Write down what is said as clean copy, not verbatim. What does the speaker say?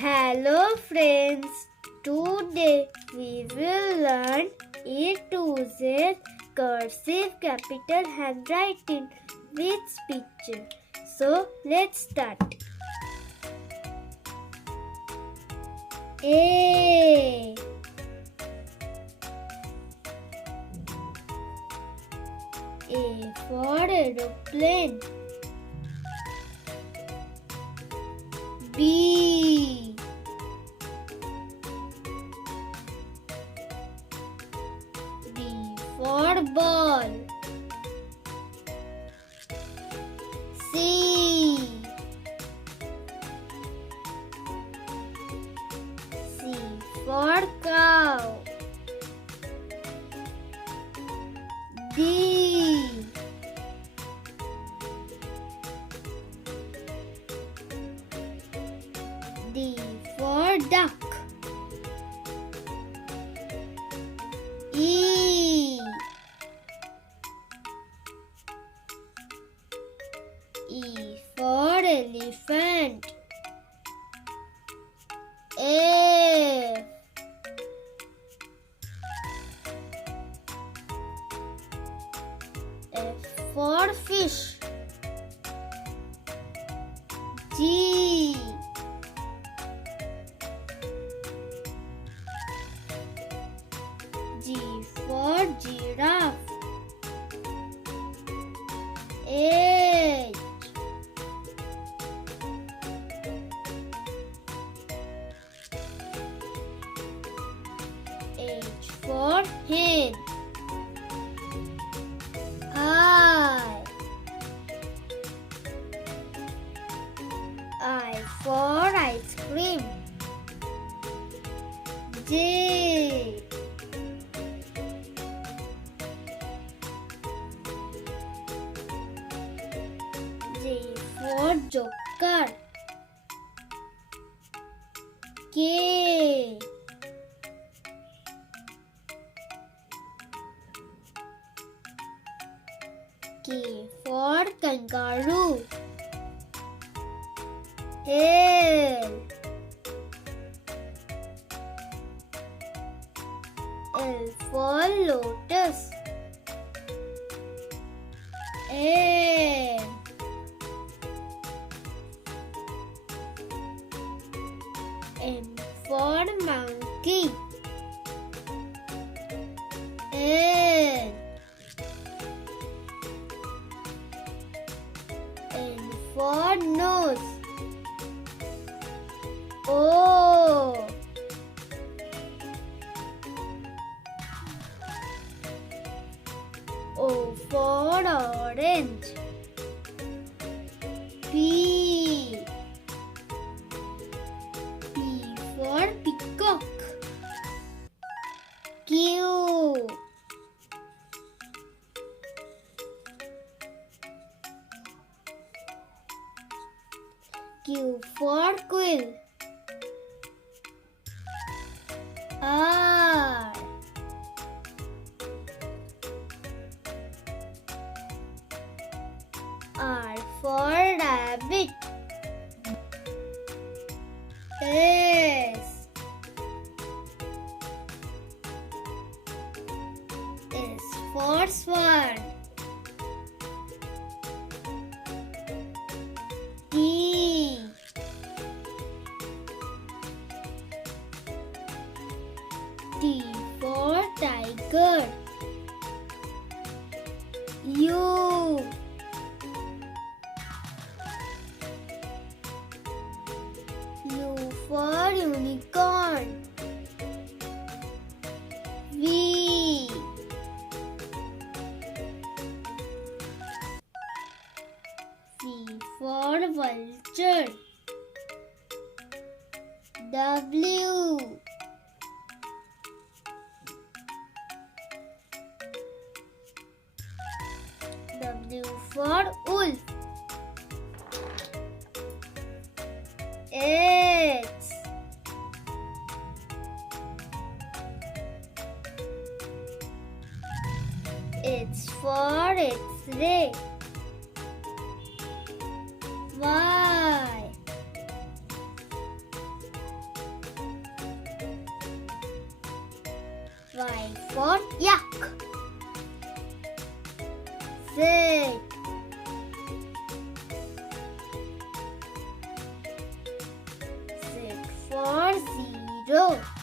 Hello friends, today we will learn A to Z cursive capital handwriting with picture. So let's start. A for aeroplane. B for ball. C for cow. D for duck. E for elephant. F for fish. G for giraffe. H for hen. I for ice cream. J for joker. K for kangaroo. L for lotus. M for monkey. N for nose. O for orange. P for peacock. Q for quill. R for rabbit. S for swan. T for tiger. U for unicorn. V for vulture. W for wolf. X for X-ray. Y Y for yak. Z. Z for zero.